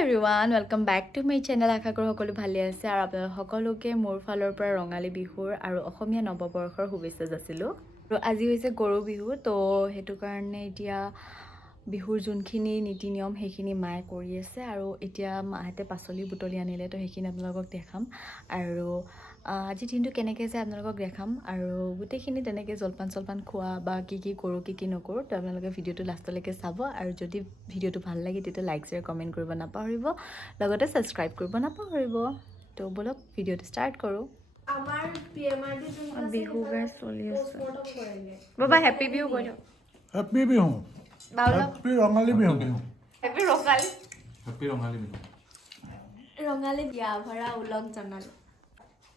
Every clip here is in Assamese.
everyone, welcome back to my channel. আশা কৰো সকলো ভালে আছে আৰু আপোনালোক সকলোকে মোৰ ফালৰ পৰা ৰঙালী বিহুৰ আৰু অসমীয়া নৱবৰ্ষৰ শুভেচ্ছা যাচিলোঁ। আৰু আজি হৈছে গৰু বিহু, তো সেইটো কাৰণে এতিয়া বিহুৰ যোনখিনি নীতি নিয়ম সেইখিনি মায়ে কৰি আছে আৰু এতিয়া মাহঁতে পাচলি বুটলি আনিলে, তো সেইখিনি আপোনালোকক দেখাম আৰু আজি দিনটো কেনেকৈ যায় আপোনালোকক দেখাম আৰু গোটেইখিনি তেনেকৈ জলপান খোৱা বা কি কৰোঁ কি নকৰোঁ, তো আপোনালোকে ভিডিঅ'টো লাষ্টলৈকে চাব আৰু যদি ভিডিঅ'টো ভাল লাগে তেতিয়া লাইক শ্বেয়াৰ কমেণ্ট কৰিব নাপাহৰিব, লগতে ছাবস্ক্ৰাইব কৰিব নাপাহৰিব। তো বলক ভিডিঅ'টো ষ্টাৰ্ট কৰোঁ। আমাৰ পিএমআৰটি যোনটো বিহু গাই চলি আছে। বাবা হেপী বিহু কৈ দিয়ক। Happy Bihu, happy Rongali Bihu, happy Rongali Rongali Bihu. Rongali বিয়া ভৰা উলগ জনালো।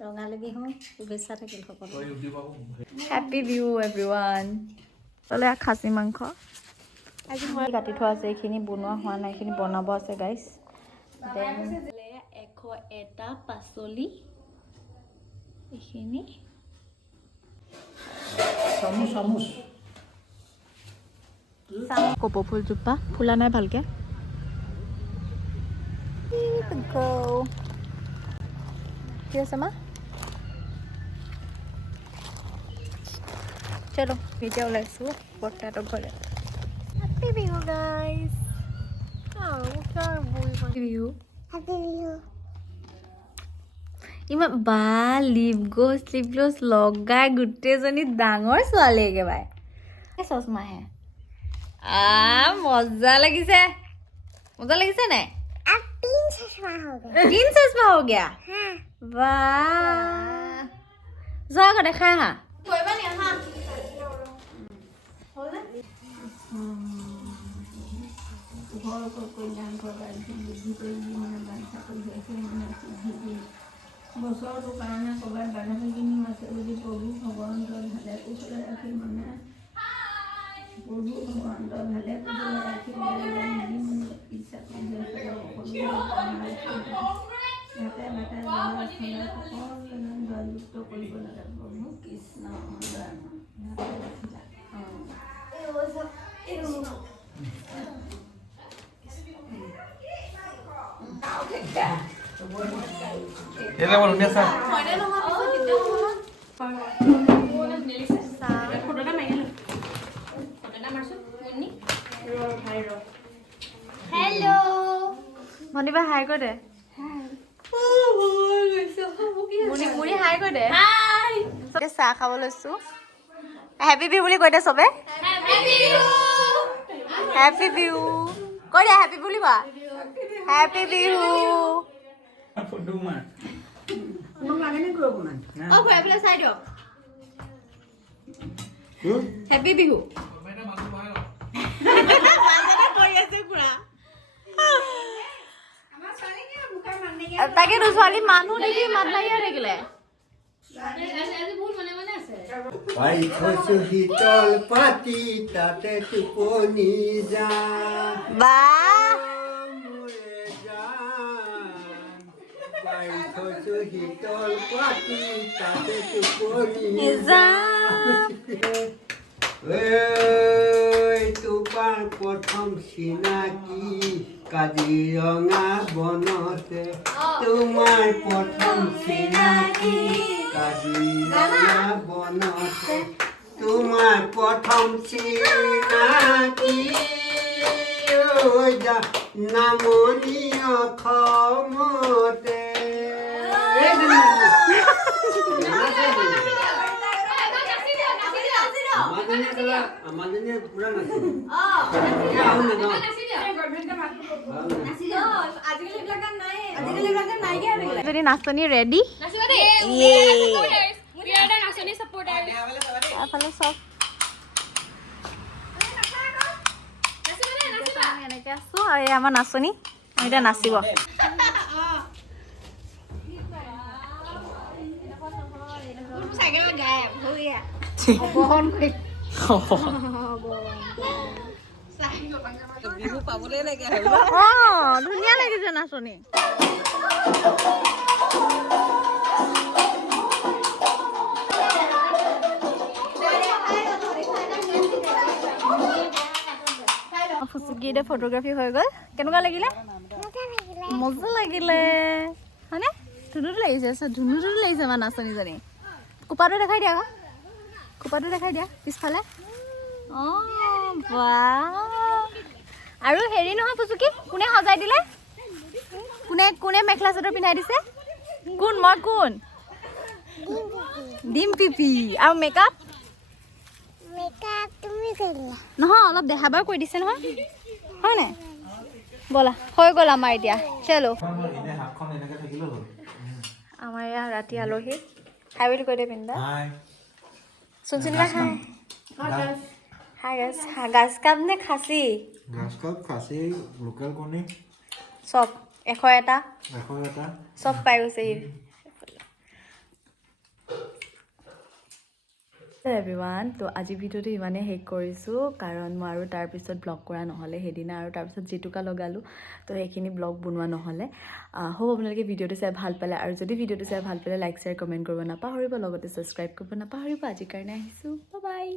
ৰঙালী বিহু শুভেচ্ছা থাকিল সকলো। Happy Bihu everyone. তলে খাচী মাংস আজি মই কাটি থোৱা আছে, এইখিনি বনোৱা হোৱা নাই, এইখিনি বনাব আছে গাইছ। 101টা পাচলি, এইখিনি কপৌ ফুলজোপা ফুলা নাই ভালকে। কি আছে মা? চলো এতিয়া ওলাইছোঁ বৰ্তাহঁতৰ ঘৰে। Happy Bihu guys. বিহু ইমান বা লিপ গ্ল'ছ লগাই গোটেইজনী ডাঙৰ ছোৱালী একেবাৰে। চচমাহে মজা লাগিছে, মজা লাগিছে নাই? 3 चश्मा हो गया। 3 चश्मा हो गया। हाँ। वाह, जा कर देखा है। कोई बात नहीं। हाँ घर को कल्याण प्रदान बुद्धि কৰি মানে বাঞ্ছা কৰি আছে মানে সিদ্ধি বছৰটোৰ কাৰণে ক'ৰবাত বাধা বিঘিনি আছে যদি প্ৰভু ভগৱন্তৰ ভালে কুশলে ৰাখি মানে প্ৰভু ভগৱন্তৰ ভালে কুশলে ৰাখি ইচ্ছা কৰি ভাতে ভাতে সকলোজনক জয়যুক্ত কৰিব লাগে প্ৰভু Krishna Ele mau lunia sa? Hello Moniba hi কৈ দে। মুনি হাই কৈ দে। চাহ খাব লৈছোঁ। হেপী বিহু বুলি কৈ দে চবে। হেপী বিহু কৈ দে, হেপী বুলি কোৱা। হেপী বিহু। ঘূৰাই পেলাই চাই দিয়ক। হেপী বিহু তাকেতো ছোৱালী মানুহ দেখি মাত নাইকিয়া থাকিলে। পাই থৈছো শীতল পাতি তাতে টোপনি যা মোৰে জান। পাই থৈছো শীতল পাতি তাতে টোপনি যা। তোমাৰ প্ৰথম চিনাকি কাজিৰঙা বনতে, তোমাৰ প্ৰথম চিনাকি কাজিৰঙা বনতে, তোমাৰ প্ৰথম চিনাকি নামনি অসমতে। আমাজনীয়ে পুৰা নাছিল। যদি নাচনী ৰেডি এনেকে আছো আৰু এই আমাৰ নাচনী আমি এতিয়া নাচিব। ধুনীয়া লাগিছে নাচনী। ফুচুকি এতিয়া ফটোগ্ৰাফি হৈ গ'ল। কেনেকুৱা লাগিলে? মজা লাগিলে হয়নে ধুনুটো লাগিছে ধুনুটো লাগিছে আমাৰ নাচনীজনী কোপাটো দেখাই দিয়া আকৌ কোপাটো দেখাই দিয়া পিছফালে বাহ আৰু হেৰি নহয় পুচুকি কোনে সজাই দিলে কোনে মেখেলা চাদৰ পিন্ধাই দিছে কোন মই কোন ডিম পিপি আৰু মেকআপ নহয় অলপ দেখাবাৰ কৈ দিছে নহয় হয় নাই ব'লা হৈ গ'ল আমাৰ এতিয়া চলো আমাৰ ইয়াত ৰাতি আলহী হাই বুলি কৈ দে পিন্ধা চুনচুনিকা হাই গাছ কাপ নে খাচী ঘাস কাপ খাচী লোকেল কণী চব 101টা 101টা চব পাই গৈছে এভৰিৱান তো আজি ভিডিঅ'টো ইমানেই শেষ কৰিছোঁ কাৰণ মই আৰু তাৰপিছত ব্লগ কৰা নহ'লে সেইদিনা আৰু তাৰপিছত জেতুকা লগালোঁ তো সেইখিনি ব্লগ বনোৱা নহ'লে হোপ আপোনালোকে ভিডিঅ'টো চাই ভাল পালে আৰু যদি ভিডিঅ'টো চাই ভাল পালে লাইক শ্বেয়াৰ কমেণ্ট কৰিব নাপাহৰিব লগতে ছাবস্ক্ৰাইব কৰিব নাপাহৰিব আজিৰ কাৰণে আহিছোঁ বাই বাই